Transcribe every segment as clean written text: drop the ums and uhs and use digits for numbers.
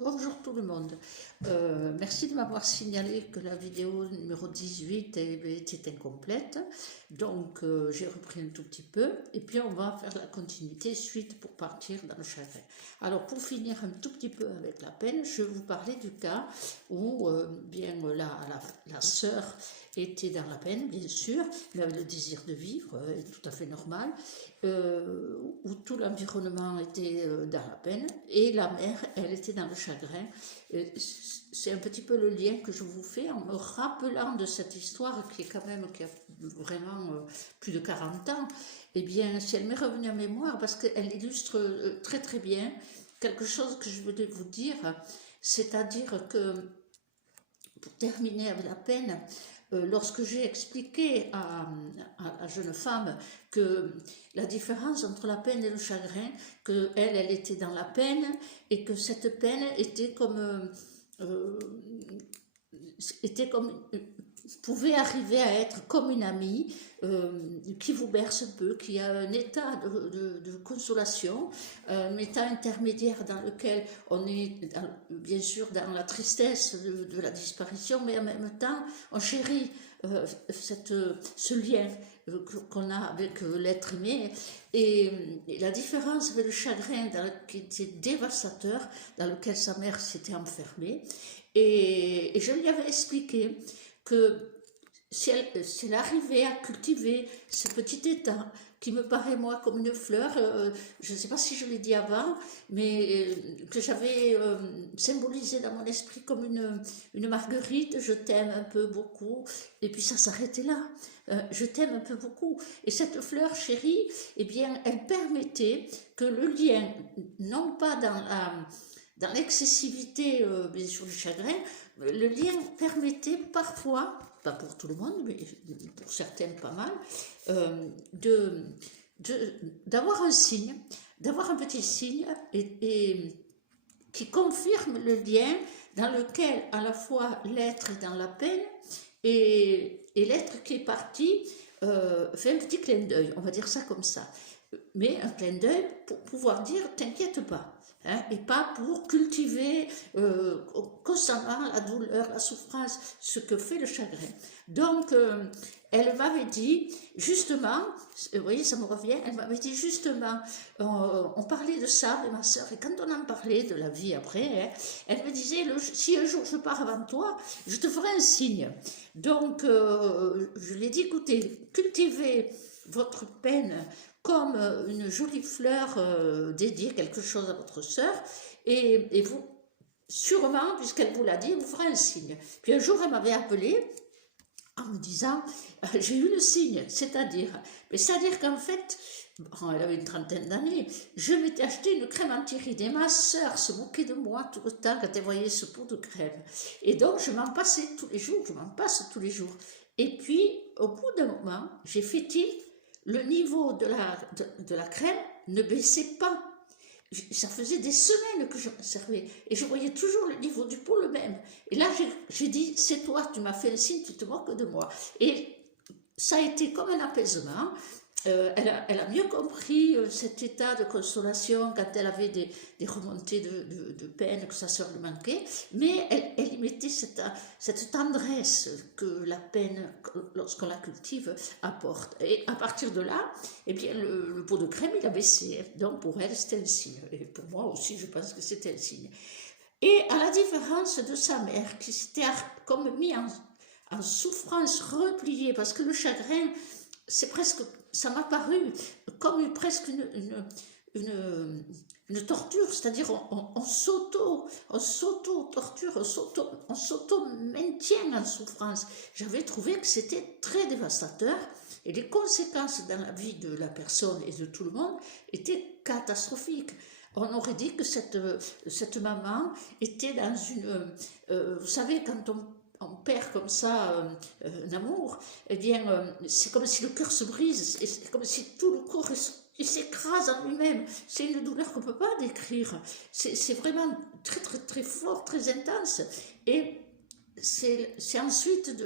Bonjour tout le monde. Merci de m'avoir signalé que la vidéo numéro 18 était incomplète. Donc j'ai repris un tout petit peu et puis on va faire la continuité suite pour partir dans le chagrin. Alors pour finir un tout petit peu avec la peine, je vais vous parler du cas où la sœur était dans la peine, bien sûr, mais avait le désir de vivre, tout à fait normal, où tout l'environnement était dans la peine, et la mère, elle était dans le chagrin. C'est un petit peu le lien que je vous fais en me rappelant de cette histoire qui a vraiment plus de 40 ans. Eh bien, si elle m'est revenue en mémoire, parce qu'elle illustre très très bien quelque chose que je voulais vous dire, c'est-à-dire que, pour terminer avec la peine, lorsque j'ai expliqué à la jeune femme que la différence entre la peine et le chagrin, que elle était dans la peine et que cette peine était pouvait arriver à être comme une amie qui vous berce un peu, qui a un état de consolation, un état intermédiaire dans lequel on est bien sûr dans la tristesse de la disparition, mais en même temps on chérit ce lien qu'on a avec l'être aimé, et la différence avec le chagrin qui était dévastateur, dans lequel sa mère s'était enfermée, et je lui avais expliqué que si elle arrivait à cultiver ce petit état qui me paraît moi comme une fleur, je ne sais pas si je l'ai dit avant, mais que j'avais symbolisé dans mon esprit comme une marguerite, je t'aime un peu beaucoup, et puis ça s'arrêtait là, je t'aime un peu beaucoup. Et cette fleur chérie, eh bien, elle permettait que le lien, non pas dans l'excessivité bien sûr du chagrin, le lien permettait parfois, pas pour tout le monde, mais pour certaines pas mal, d'avoir un signe, d'avoir un petit signe et qui confirme le lien dans lequel à la fois l'être est dans la peine et l'être qui est parti fait un petit clin d'œil, on va dire ça comme ça. Mais un clin d'œil pour pouvoir dire t'inquiète pas. Hein, et pas pour cultiver constamment la douleur, la souffrance, ce que fait le chagrin. Donc, elle m'avait dit, justement, vous voyez, ça me revient, elle m'avait dit justement, on parlait de ça avec ma soeur, et quand on en parlait de la vie après, hein, elle me disait, si un jour je pars avant toi, je te ferai un signe. Donc, je lui ai dit, écoutez, cultivez votre peine comme une jolie fleur dédiée quelque chose à votre sœur, et vous, sûrement, puisqu'elle vous l'a dit, elle vous fera un signe. Puis un jour, elle m'avait appelé en me disant, j'ai eu le signe, c'est-à-dire qu'en fait, elle avait une trentaine d'années, je m'étais acheté une crème anti-rides et ma sœur se moquait de moi tout le temps quand elle voyait ce pot de crème. Et donc, je m'en passais tous les jours, je m'en passe tous les jours. Et puis, au bout d'un moment, j'ai fait tilt, le niveau de la crème ne baissait pas. Ça faisait des semaines que je me servais et je voyais toujours le niveau du pot le même. Et là, j'ai dit, c'est toi, tu m'as fait un signe, tu te moques de moi. Et ça a été comme un apaisement. Elle a mieux compris cet état de consolation quand elle avait des remontées de peine, que sa sœur lui manquait, mais elle y mettait cette tendresse que la peine, lorsqu'on la cultive, apporte. Et à partir de là, eh bien, le pot de crème, il a baissé. Donc pour elle, c'était un signe. Et pour moi aussi, je pense que c'était un signe. Et à la différence de sa mère, qui s'était comme mis en souffrance repliée, parce que le chagrin, c'est presque, ça m'a paru comme presque une torture, c'est-à-dire on s'auto-torture, on s'auto-maintient en souffrance. J'avais trouvé que c'était très dévastateur et les conséquences dans la vie de la personne et de tout le monde étaient catastrophiques. On aurait dit que cette maman était dans une... vous savez, quand on perd comme ça un amour, eh bien, c'est comme si le cœur se brise, c'est comme si tout le corps s'écrase en lui-même. C'est une douleur qu'on ne peut pas décrire. C'est vraiment très, très, très fort, très intense. Et c'est ensuite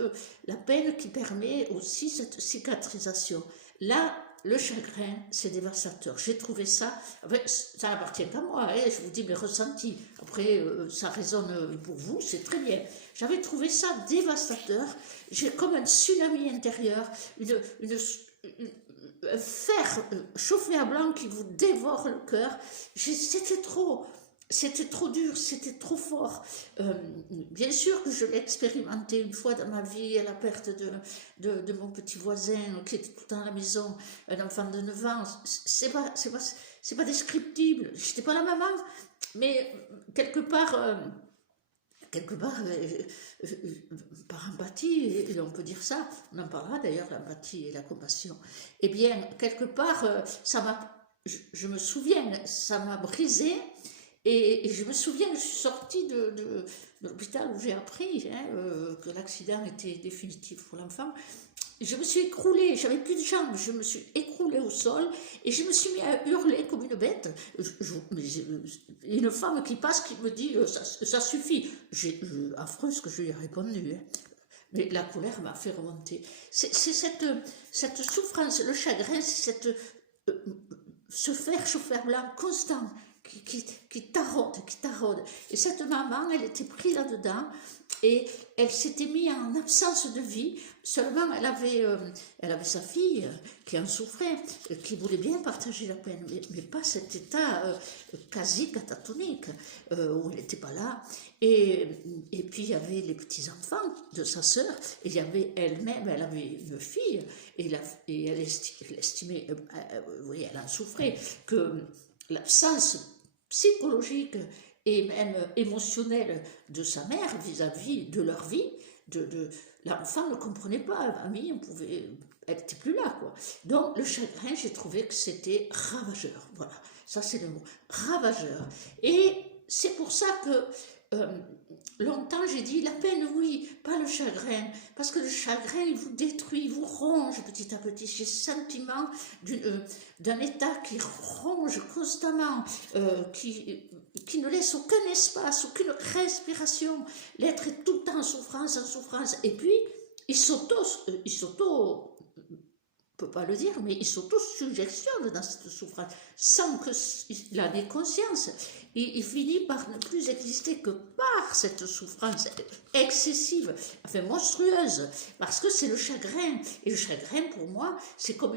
la peine qui permet aussi cette cicatrisation. Là, le chagrin, c'est dévastateur. J'ai trouvé ça, enfin, ça n'appartient qu'à moi, hein, je vous dis mes ressentis. Après, ça résonne pour vous, c'est très bien. J'avais trouvé ça dévastateur. J'ai comme un tsunami intérieur, un fer chauffé à blanc qui vous dévore le cœur. C'était trop dur, c'était trop fort. Bien sûr que je l'ai expérimenté une fois dans ma vie, à la perte de mon petit voisin qui était tout le temps à la maison, un enfant de 9 ans. C'est pas descriptible. J'étais pas la maman, mais quelque part, par empathie, et on peut dire ça, on en parlera d'ailleurs, l'empathie et la compassion, eh bien, quelque part, je me souviens, ça m'a brisé, et je me souviens, je suis sortie de l'hôpital où j'ai appris que l'accident était définitif pour l'enfant. Je me suis écroulée, j'avais plus de jambes, je me suis écroulée au sol et je me suis mis à hurler comme une bête. Une femme qui passe qui me dit ça suffit. Affreux ce que je lui ai répondu. Hein. Mais la colère m'a fait remonter. C'est cette souffrance, le chagrin, c'est ce fer chauffer blanc constant qui taraude. Et cette maman, elle était prise là-dedans et elle s'était mise en absence de vie. Seulement, elle avait sa fille qui en souffrait, qui voulait bien partager la peine, mais pas cet état quasi catatonique où elle n'était pas là. Et puis, il y avait les petits-enfants de sa sœur, et il y avait elle-même, elle avait une fille, et elle estimait, oui, elle en souffrait, que l'absence psychologique et même émotionnelle de sa mère vis-à-vis de leur vie, l'enfant ne comprenait pas, mamie, elle n'était plus là, quoi. Donc le chagrin, j'ai trouvé que c'était ravageur, voilà, ça c'est le mot, ravageur. Et c'est pour ça que longtemps j'ai dit la peine, oui, pas le chagrin, parce que le chagrin il vous détruit, il vous ronge petit à petit. J'ai le sentiment d'un état qui ronge constamment, qui ne laisse aucun espace, aucune respiration. L'être est tout le temps en souffrance, et puis il s'auto peut pas le dire, mais il s'auto-suggestionne dans cette souffrance, sans qu'il en ait conscience. Il finit par ne plus exister que par cette souffrance excessive, enfin monstrueuse, parce que c'est le chagrin. Et le chagrin, pour moi, c'est comme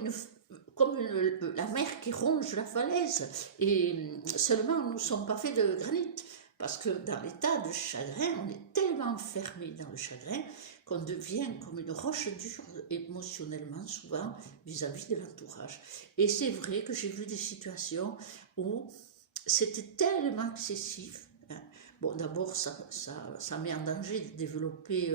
la mer qui ronge la falaise. Et seulement, nous ne sommes pas faits de granit. Parce que dans l'état de chagrin, on est tellement enfermé dans le chagrin qu'on devient comme une roche dure émotionnellement, souvent, vis-à-vis de l'entourage. Et c'est vrai que j'ai vu des situations où c'était tellement excessif. Hein. Bon, d'abord, ça met en danger de développer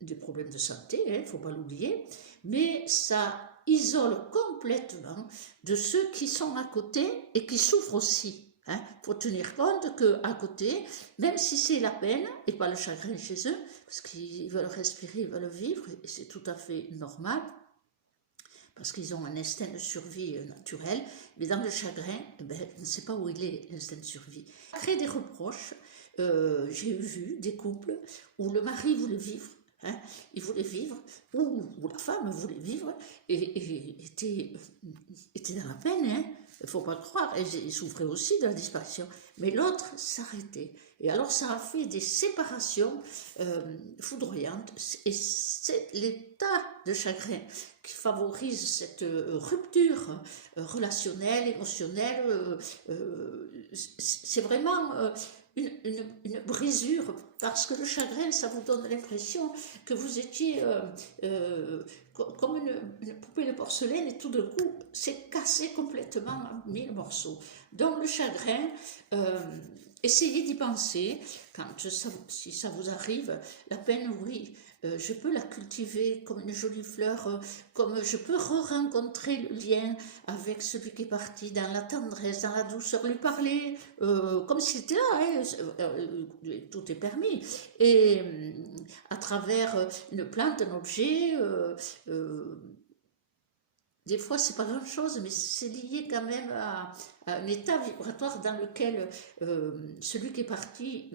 des problèmes de santé, il ne faut pas l'oublier, mais ça isole complètement de ceux qui sont à côté et qui souffrent aussi. Il faut tenir compte qu'à côté, même si c'est la peine et pas le chagrin chez eux, parce qu'ils veulent respirer, ils veulent vivre, et c'est tout à fait normal, parce qu'ils ont un instinct de survie naturel, mais dans le chagrin, je ne sais pas où il est, l'instinct de survie. Après des reproches, j'ai vu des couples où le mari voulait vivre, il voulait vivre, ou la femme voulait vivre, et était dans la peine, il ne faut pas le croire, il souffrait aussi de la disparition, mais l'autre s'arrêtait. Et alors ça a fait des séparations foudroyantes, et c'est l'état de chagrin qui favorise cette rupture relationnelle, émotionnelle. C'est vraiment une brisure, parce que le chagrin, ça vous donne l'impression que vous étiez comme une poupée de porcelaine, et tout d'un coup, c'est cassé complètement en 1000 morceaux. Donc le chagrin, essayez d'y penser, si ça vous arrive, la peine, oui, je peux la cultiver comme une jolie fleur, comme je peux re-rencontrer le lien avec celui qui est parti, dans la tendresse, dans la douceur, lui parler comme s'il était là, tout est permis, et à travers une plante, un objet, des fois c'est pas grand chose, mais c'est lié quand même à un état vibratoire dans lequel celui qui est parti,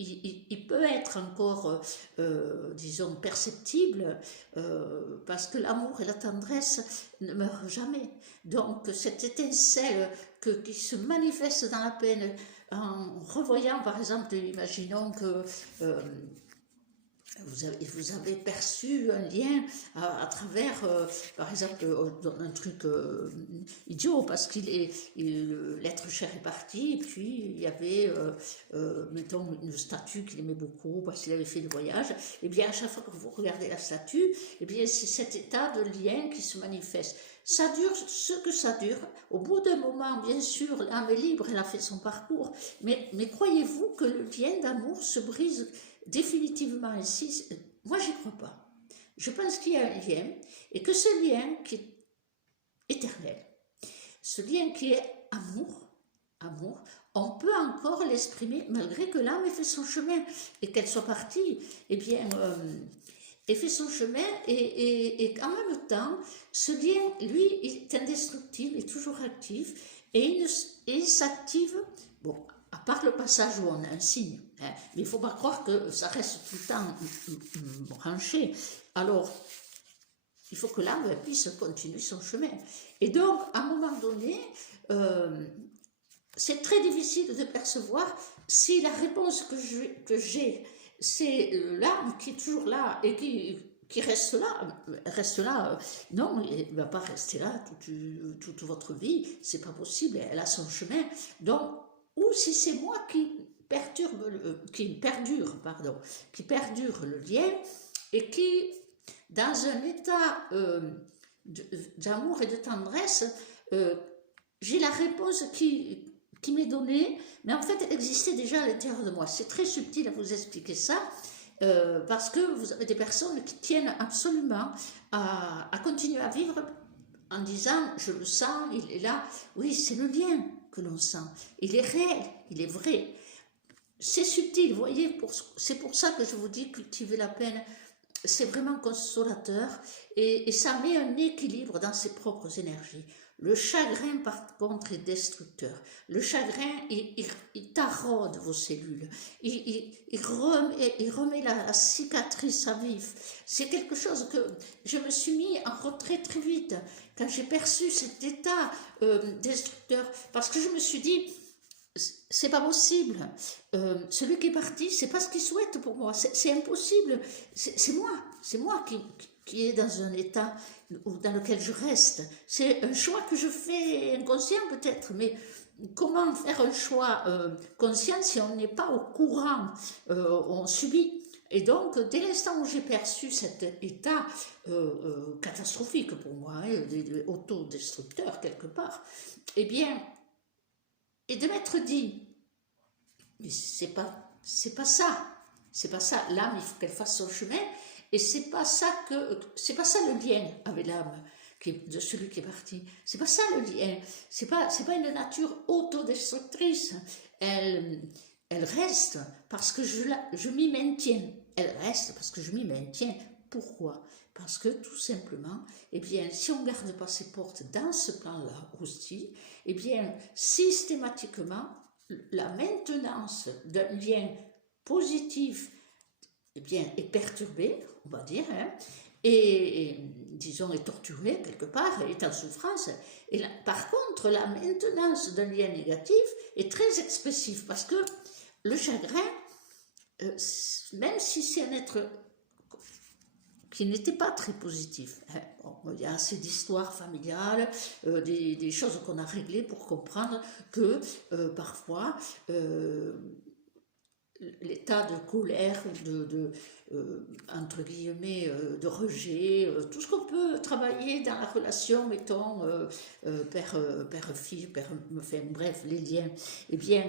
il peut être encore, disons, perceptible, parce que l'amour et la tendresse ne meurent jamais. Donc cette étincelle qui se manifeste dans la peine, en revoyant par exemple, imaginons que vous avez perçu un lien à travers, par exemple, un truc idiot, parce l'être cher est parti, et puis il y avait, mettons, une statue qu'il aimait beaucoup, parce qu'il avait fait le voyage, et bien à chaque fois que vous regardez la statue, et bien c'est cet état de lien qui se manifeste. Ça dure ce que ça dure. Au bout d'un moment, bien sûr, l'âme est libre, elle a fait son parcours, mais croyez-vous que le lien d'amour se brise définitivement ainsi? Moi, j'y crois pas. Je pense qu'il y a un lien, et que ce lien qui est éternel, ce lien qui est amour, on peut encore l'exprimer malgré que l'âme ait fait son chemin et qu'elle soit partie. Eh bien, elle fait son chemin, et en même temps, ce lien, lui, il est indestructible, il est toujours actif, et il s'active, bon, à part le passage où on a un signe, hein, mais il ne faut pas croire que ça reste tout le temps branché. Alors, il faut que l'âme puisse continuer son chemin. Et donc, à un moment donné, c'est très difficile de percevoir si la réponse que j'ai, c'est l'âme qui est toujours là et qui reste là, non, elle ne va pas rester là toute votre vie, c'est pas possible, elle a son chemin. Donc, ou si c'est moi qui perdure le lien, et qui, dans un état d'amour et de tendresse, j'ai la réponse qui m'est donnée, mais en fait elle existait déjà à l'intérieur de moi. C'est très subtil à vous expliquer ça, parce que vous avez des personnes qui tiennent absolument à continuer à vivre en disant, je le sens, il est là. Oui, c'est le lien que l'on sent. Il est réel, il est vrai. C'est subtil, vous voyez, c'est pour ça que je vous dis, cultiver la peine, c'est vraiment consolateur, et ça met un équilibre dans ses propres énergies. Le chagrin, par contre, est destructeur. Le chagrin, il taraude vos cellules. Il remet la cicatrice à vif. C'est quelque chose que je me suis mis en retrait très vite quand j'ai perçu cet état destructeur. Parce que je me suis dit, c'est pas possible. Celui qui est parti, c'est pas ce qu'il souhaite pour moi. C'est impossible. C'est moi qui est dans un état dans lequel je reste. C'est un choix que je fais inconscient peut-être, mais comment faire un choix conscient si on n'est pas au courant, on subit. Et donc, dès l'instant où j'ai perçu cet état catastrophique pour moi, autodestructeur quelque part, eh bien, et de m'être dit, mais c'est pas ça, l'âme, il faut qu'elle fasse son chemin, et c'est pas ça le lien avec l'âme de celui qui est parti. C'est pas ça le lien. C'est pas une nature autodestructrice. Elle reste parce que je m'y maintiens. Elle reste parce que je m'y maintiens. Pourquoi? Parce que tout simplement, eh bien, si on ne garde pas ses portes dans ce plan-là aussi, eh bien, systématiquement, la maintenance d'un lien positif, eh bien, est perturbée, on va dire, hein, et disons, est torturée quelque part, est en souffrance. Et là, par contre, la maintenance d'un lien négatif est très expressif, parce que le chagrin, même si c'est un être qui n'était pas très positif. Bon, il y a assez d'histoires familiales, des choses qu'on a réglées pour comprendre que parfois l'état de colère, entre guillemets, de rejet, tout ce qu'on peut travailler dans la relation, mettons, père-fille, enfin, bref, les liens, eh bien,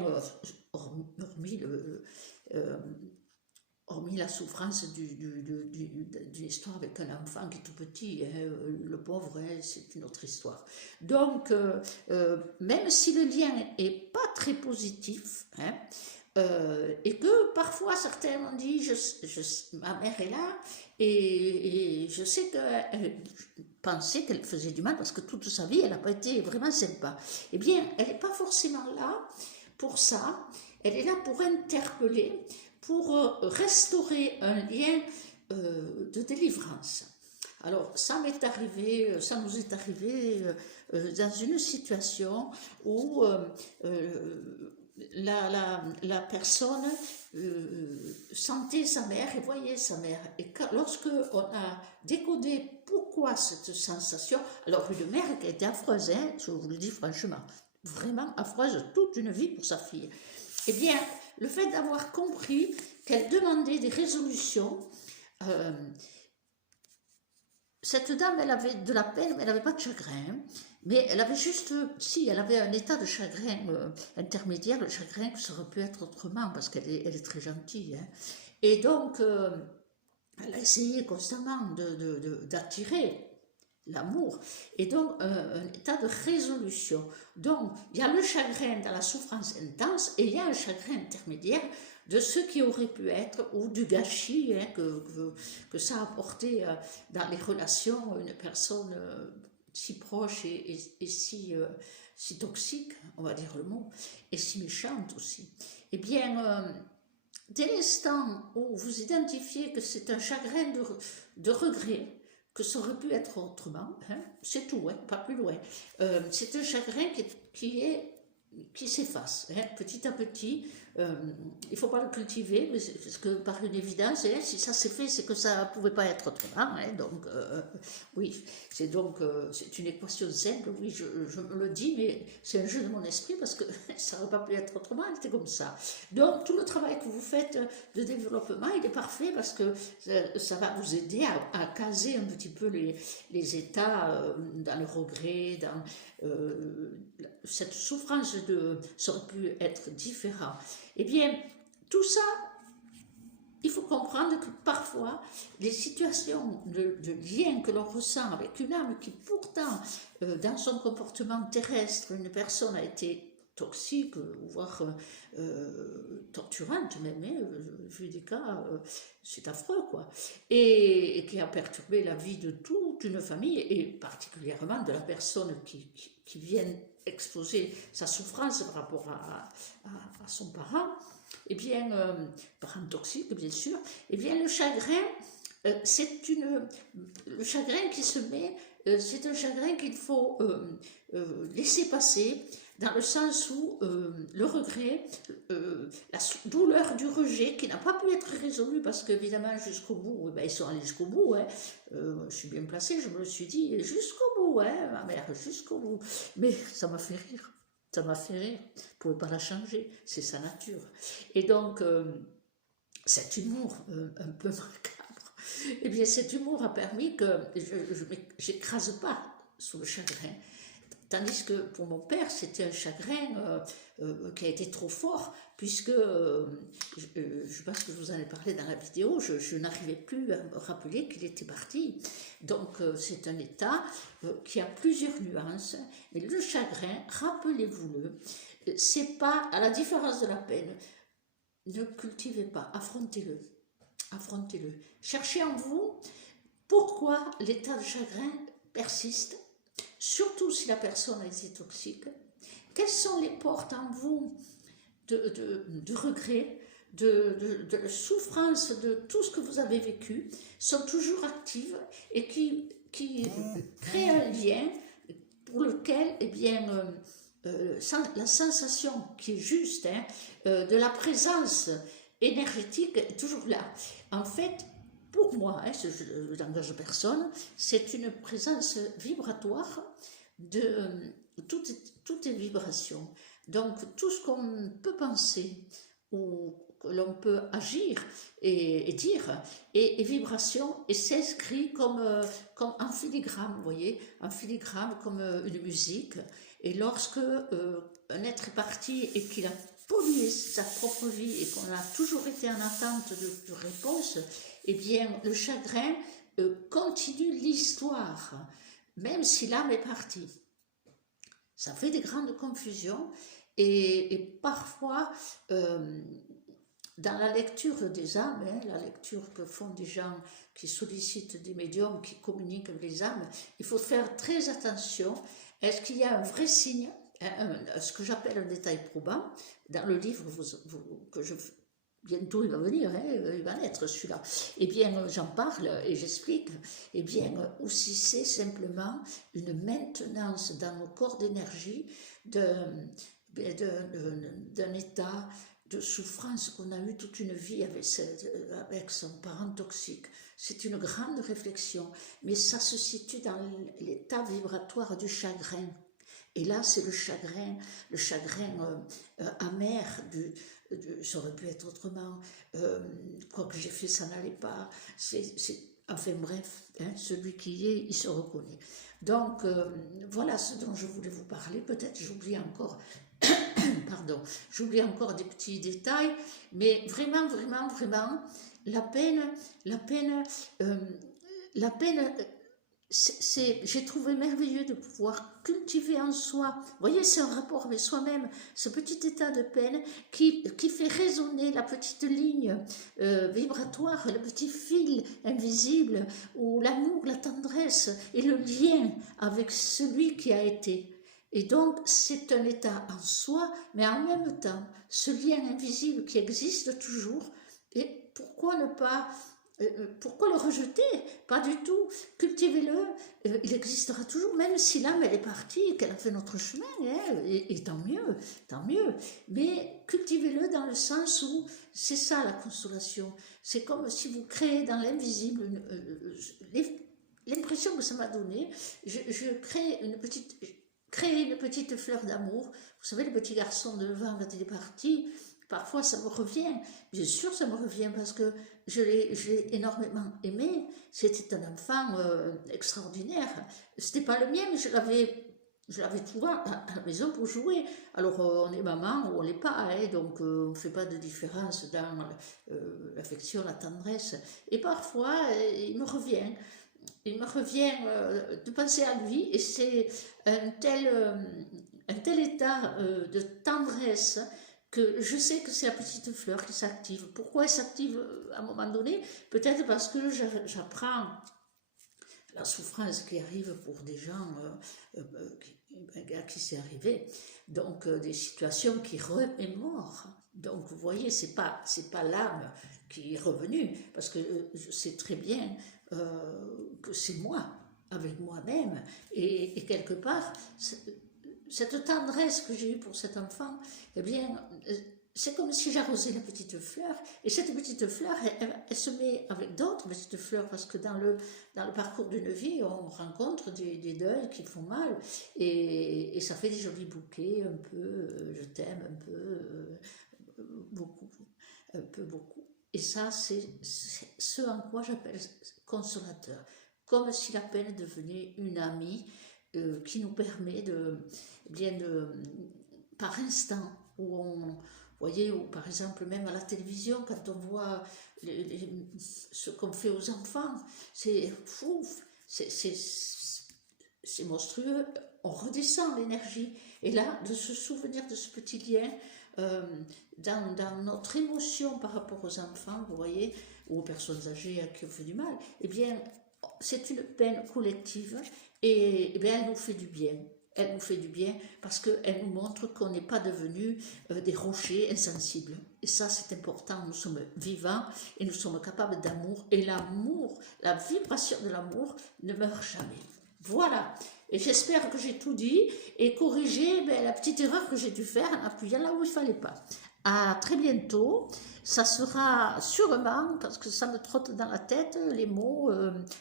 hormis la souffrance d'une histoire avec un enfant qui est tout petit, hein, le pauvre, hein, c'est une autre histoire. Donc, même si le lien n'est pas très positif, hein, et que parfois certains m'ont dit, ma mère est là, et je sais qu'elle pensait qu'elle faisait du mal, parce que toute sa vie, elle n'a pas été vraiment sympa. Eh bien, elle n'est pas forcément là pour ça, elle est là pour interpeller, pour restaurer un lien de délivrance. Alors, ça m'est arrivé, ça nous est arrivé dans une situation où la personne sentait sa mère et voyait sa mère. Et lorsque on a décodé pourquoi cette sensation, alors une mère qui était affreuse, hein, je vous le dis franchement, vraiment affreuse toute une vie pour sa fille, eh bien, le fait d'avoir compris qu'elle demandait des résolutions, cette dame, elle avait de la peine, mais elle n'avait pas de chagrin. Mais elle avait juste, si, elle avait un état de chagrin intermédiaire, le chagrin que ça aurait pu être autrement, parce qu'elle est très gentille. Hein. Et donc, elle a essayé constamment d'attirer l'amour. Et donc, un état de résolution. Donc, il y a le chagrin dans la souffrance intense, et il y a un chagrin intermédiaire de ce qui aurait pu être, ou du gâchis hein, que ça a apporté dans les relations, une personne si proche et si toxique, on va dire le mot, et si méchante aussi. Eh bien, dès l'instant où vous identifiez que c'est un chagrin de regret, que ça aurait pu être autrement, hein, c'est tout, hein, pas plus loin. C'est un chagrin qui s'efface hein, petit à petit. Il ne faut pas le cultiver, parce que par une évidence, hein, si ça s'est fait, c'est que ça ne pouvait pas être autrement. Hein, donc, oui, c'est une équation simple, oui, je me le dis, mais c'est un jeu de mon esprit, parce que ça n'aurait pas pu être autrement, c'était comme ça. Donc, tout le travail que vous faites de développement, il est parfait, parce que ça va vous aider à caser un petit peu les états dans le regret, dans cette souffrance ça aurait pu être différent. Eh bien, tout ça, il faut comprendre que parfois, les situations de lien que l'on ressent avec une âme qui pourtant, dans son comportement terrestre, une personne a été toxique, voire torturante même, hein, vu des cas, c'est affreux quoi, et qui a perturbé la vie de toute une famille, et particulièrement de la personne qui vient exposer sa souffrance par rapport à son parent, eh bien, parent toxique bien sûr, eh bien le chagrin, le chagrin qui se met, c'est un chagrin qu'il faut laisser passer, dans le sens où le regret, la douleur du rejet qui n'a pas pu être résolue, parce qu'évidemment jusqu'au bout, eh ben, ils sont allés jusqu'au bout, hein. Je suis bien placée, je me le suis dit, jusqu'au bout, hein, ma mère, jusqu'au bout. Mais ça m'a fait rire, ça m'a fait rire, je ne pouvais pas la changer, c'est sa nature. Et donc, cet humour un peu macabre, eh bien cet humour a permis que je n'écrase pas sous le chagrin. Tandis que pour mon père, c'était un chagrin qui a été trop fort, puisque, je pense que je vous en ai parlé dans la vidéo, je n'arrivais plus à me rappeler qu'il était parti. Donc c'est un état qui a plusieurs nuances, mais le chagrin, rappelez-vous-le, c'est pas, à la différence de la peine, ne cultivez pas, affrontez-le, affrontez-le. Cherchez en vous pourquoi l'état de chagrin persiste, surtout si la personne a été toxique. Quelles sont les portes en vous de regret, de souffrance, de tout ce que vous avez vécu, sont toujours actives et qui créent un lien pour lequel, eh bien, la sensation qui est juste hein, de la présence énergétique est toujours là. En fait, pour moi, hein, je n'engage personne, c'est une présence vibratoire de toutes les vibrations. Donc, tout ce qu'on peut penser ou que l'on peut agir et dire est vibration et s'inscrit comme en filigrane, vous voyez, en filigrane comme une musique. Et lorsque un être est parti et qu'il a pollué sa propre vie et qu'on a toujours été en attente de réponse, eh bien, le chagrin continue l'histoire, même si l'âme est partie. Ça fait des grandes confusions et parfois, dans la lecture des âmes, hein, la lecture que font des gens qui sollicitent des médiums, qui communiquent avec les âmes, il faut faire très attention. Est-ce qu'il y a un vrai signe, ce que j'appelle un détail probant, dans le livre que je bientôt il va venir, hein, il va naître celui-là. Eh bien, j'en parle et j'explique. Eh bien, ou si c'est simplement une maintenance dans nos corps d'énergie d'un état de souffrance qu'on a eu toute une vie avec son parent toxique. C'est une grande réflexion, mais ça se situe dans l'état vibratoire du chagrin. Et là, c'est le chagrin amer, ça aurait pu être autrement, quoi que j'ai fait, ça n'allait pas, enfin bref, hein, celui qui y est, il se reconnaît. Donc, voilà ce dont je voulais vous parler, peut-être j'oublie encore, pardon, j'oublie encore des petits détails, mais vraiment, vraiment, vraiment, la peine, j'ai trouvé merveilleux de pouvoir cultiver en soi, vous voyez, c'est un rapport avec soi-même, ce petit état de peine qui fait résonner la petite ligne vibratoire, le petit fil invisible, où l'amour, la tendresse et le lien avec celui qui a été. Et donc, c'est un état en soi, mais en même temps, ce lien invisible qui existe toujours, et pourquoi ne pas... pourquoi le rejeter? Pas du tout. Cultivez-le, il existera toujours, même si l'âme elle est partie, qu'elle a fait notre chemin, hein, et tant mieux, tant mieux. Mais cultivez-le dans le sens où c'est ça la consolation. C'est comme si vous créez dans l'invisible, l'impression que ça m'a donné, je crée une petite fleur d'amour. Vous savez, le petit garçon de vent quand il est parti, parfois ça me revient, bien sûr ça me revient parce que je l'ai énormément aimé, c'était un enfant extraordinaire, c'était pas le mien mais je l'avais tout à la maison pour jouer, alors on est maman ou on l'est pas, hein, donc on ne fait pas de différence dans l'affection, la tendresse, et parfois il me revient de penser à lui, et c'est un tel état de tendresse que je sais que c'est la petite fleur qui s'active. Pourquoi elle s'active à un moment donné? Peut-être parce que j'apprends la souffrance qui arrive pour des gens, un gars qui s'est arrivé, donc des situations qui remémorent. Donc vous voyez, c'est pas l'âme qui est revenue, parce que je sais très bien que c'est moi, avec moi-même, et quelque part, cette tendresse que j'ai eue pour cet enfant, eh bien, c'est comme si j'arrosais la petite fleur, et cette petite fleur, elle se met avec d'autres petites fleurs, parce que dans le parcours d'une vie, on rencontre des deuils qui font mal, et ça fait des jolis bouquets, un peu, je t'aime, un peu, beaucoup, un peu beaucoup. Et ça, c'est ce en quoi j'appelle consolateur, comme si la peine devenait une amie qui nous permet par instant, où on, voyez, ou par exemple même à la télévision, quand on voit ce qu'on fait aux enfants, c'est fou, c'est monstrueux, on redescend l'énergie, et là, de se souvenir de ce petit lien, dans notre émotion par rapport aux enfants, vous voyez, ou aux personnes âgées à qui on fait du mal, eh bien, c'est une peine collective, et bien, elle nous fait du bien. Elle nous fait du bien parce qu'elle nous montre qu'on n'est pas devenus des rochers insensibles. Et ça, c'est important. Nous sommes vivants et nous sommes capables d'amour. Et l'amour, la vibration de l'amour ne meurt jamais. Voilà. Et j'espère que j'ai tout dit et corrigé la petite erreur que j'ai dû faire en appuyant là où il ne fallait pas. À très bientôt. Ça sera sûrement, parce que ça me trotte dans la tête, les mots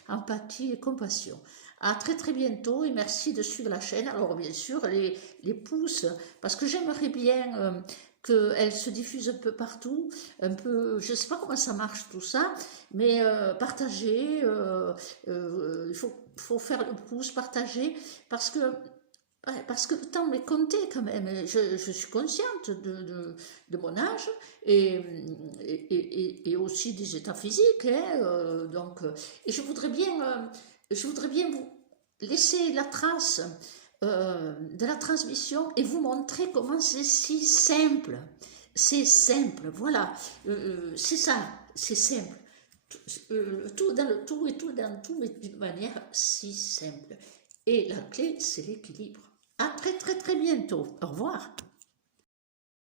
empathie et compassion. À très très bientôt et merci de suivre la chaîne. Alors bien sûr, les pouces, parce que j'aimerais bien qu'elle se diffuse un peu partout, un peu, je ne sais pas comment ça marche tout ça, mais partager, il faut faire le pouce, partager, parce que le temps m'est compté quand même, je suis consciente de mon âge et aussi des états physiques, hein, donc, et je voudrais bien vous laisser la trace de la transmission et vous montrer comment c'est si simple. C'est simple, voilà, c'est ça, c'est simple. Tout dans le tout et tout dans tout, mais d'une manière si simple. Et la clé, c'est l'équilibre. À très très très bientôt. Au revoir.